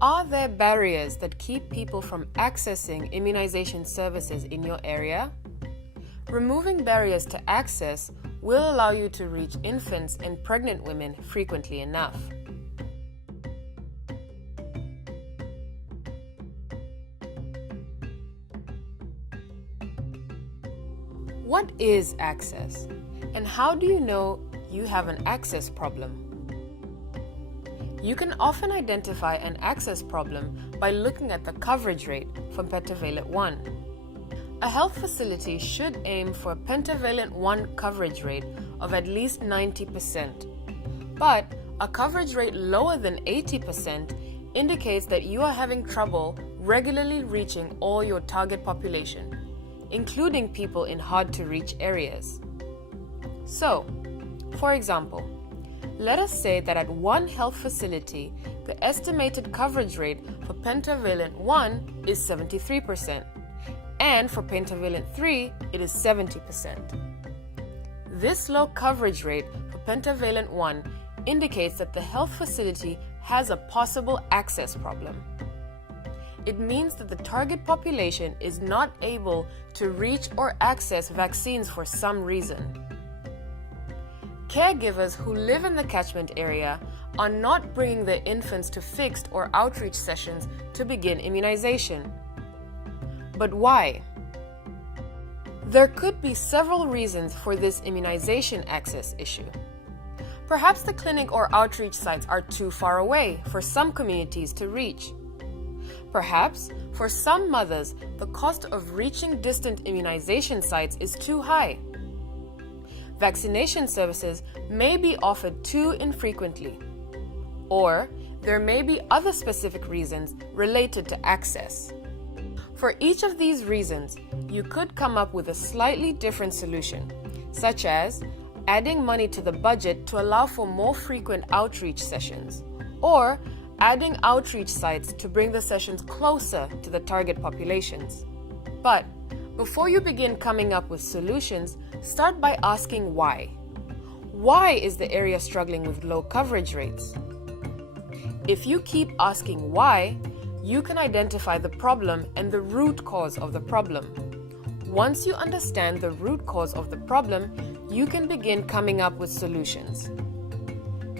Are there barriers that keep people from accessing immunization services in your area? Removing barriers to access will allow you to reach infants and pregnant women frequently enough. What is access? And how do you know you have an access problem? You can often identify an access problem by looking at the coverage rate for pentavalent 1. A health facility should aim for a pentavalent 1 coverage rate of at least 90%. But a coverage rate lower than 80% indicates that you are having trouble regularly reaching all your target population, including people in hard-to-reach areas. So, for example, let us say that at one health facility, the estimated coverage rate for pentavalent 1 is 73%, and for pentavalent 3, it is 70%. This low coverage rate for pentavalent 1 indicates that the health facility has a possible access problem. It means that the target population is not able to reach or access vaccines for some reason. Caregivers who live in the catchment area are not bringing their infants to fixed or outreach sessions to begin immunization. But why? There could be several reasons for this immunization access issue. Perhaps the clinic or outreach sites are too far away for some communities to reach. Perhaps, for some mothers, the cost of reaching distant immunization sites is too high. Vaccination services may be offered too infrequently. Or there may be other specific reasons related to access. For each of these reasons, you could come up with a slightly different solution, such as adding money to the budget to allow for more frequent outreach sessions, or adding outreach sites to bring the sessions closer to the target populations. But before you begin coming up with solutions, start by asking why. Why is the area struggling with low coverage rates? If you keep asking why, you can identify the problem and the root cause of the problem. Once you understand the root cause of the problem, you can begin coming up with solutions.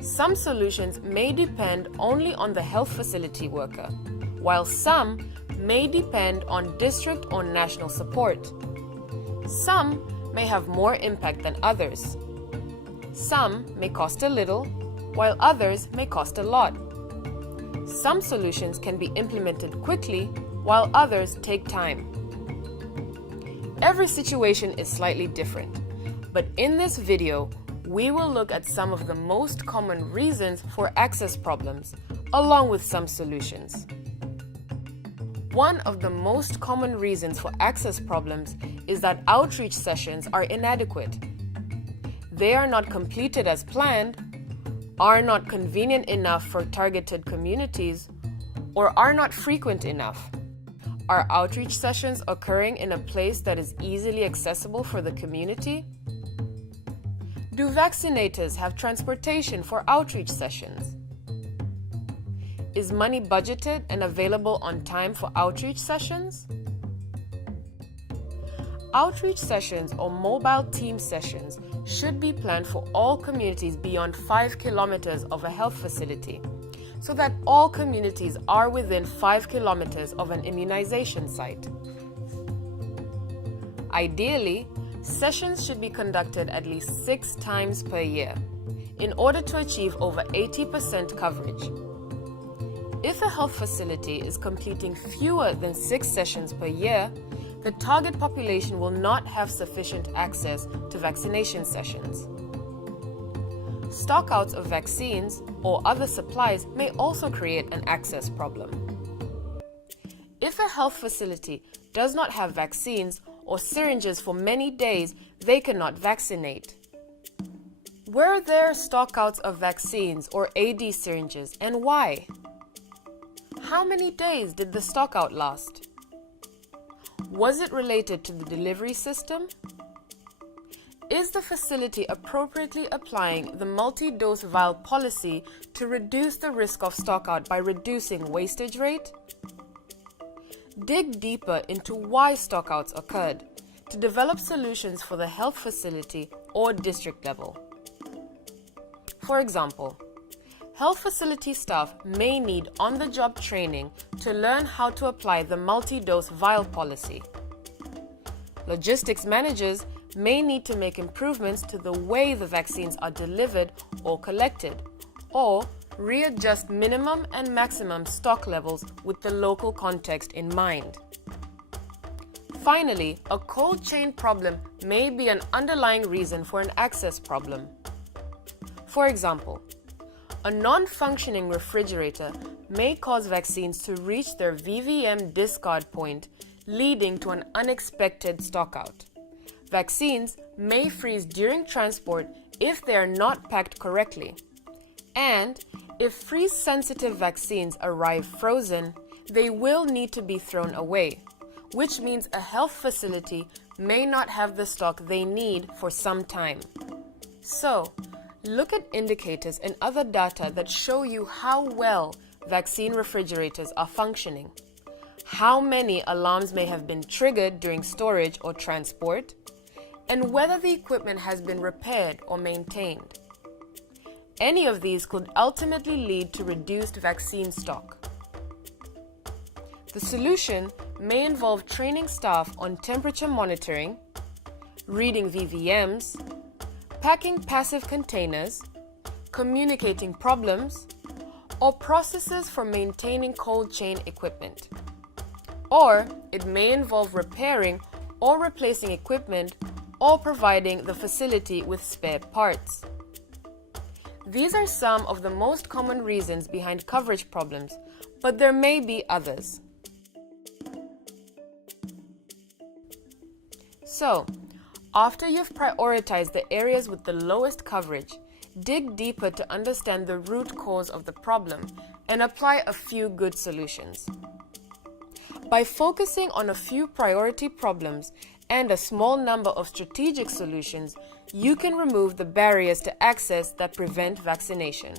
Some solutions may depend only on the health facility worker, while some may depend on district or national support. Some may have more impact than others. Some may cost a little, while others may cost a lot. Some solutions can be implemented quickly, while others take time. Every situation is slightly different, but in this video, we will look at some of the most common reasons for access problems, along with some solutions. One of the most common reasons for access problems is that outreach sessions are inadequate. They are not completed as planned, are not convenient enough for targeted communities, or are not frequent enough. Are outreach sessions occurring in a place that is easily accessible for the community? Do vaccinators have transportation for outreach sessions? Is money budgeted and available on time for outreach sessions? Outreach sessions or mobile team sessions should be planned for all communities beyond 5 kilometers of a health facility, so that all communities are within 5 kilometers of an immunization site. Ideally, sessions should be conducted at least 6 times per year in order to achieve over 80% coverage. If a health facility is completing fewer than 6 sessions per year, the target population will not have sufficient access to vaccination sessions. Stockouts of vaccines or other supplies may also create an access problem. If a health facility does not have vaccines or syringes for many days, they cannot vaccinate. Were there stockouts of vaccines or AD syringes, and why? How many days did the stockout last? Was it related to the delivery system? Is the facility appropriately applying the multi-dose vial policy to reduce the risk of stockout by reducing wastage rate? Dig deeper into why stockouts occurred to develop solutions for the health facility or district level. For example, health facility staff may need on-the-job training to learn how to apply the multi-dose vial policy. Logistics managers may need to make improvements to the way the vaccines are delivered or collected, or readjust minimum and maximum stock levels with the local context in mind. Finally, a cold chain problem may be an underlying reason for an access problem. For example, a non-functioning refrigerator may cause vaccines to reach their VVM discard point, leading to an unexpected stockout. Vaccines may freeze during transport if they are not packed correctly. And if freeze-sensitive vaccines arrive frozen, they will need to be thrown away, which means a health facility may not have the stock they need for some time. So, look at indicators and other data that show you how well vaccine refrigerators are functioning, how many alarms may have been triggered during storage or transport, and whether the equipment has been repaired or maintained. Any of these could ultimately lead to reduced vaccine stock. The solution may involve training staff on temperature monitoring, reading VVMs, packing passive containers, communicating problems, or processes for maintaining cold chain equipment. Or it may involve repairing or replacing equipment or providing the facility with spare parts. These are some of the most common reasons behind coverage problems, but there may be others. So, after you've prioritized the areas with the lowest coverage, dig deeper to understand the root cause of the problem and apply a few good solutions. By focusing on a few priority problems and a small number of strategic solutions, you can remove the barriers to access that prevent vaccination.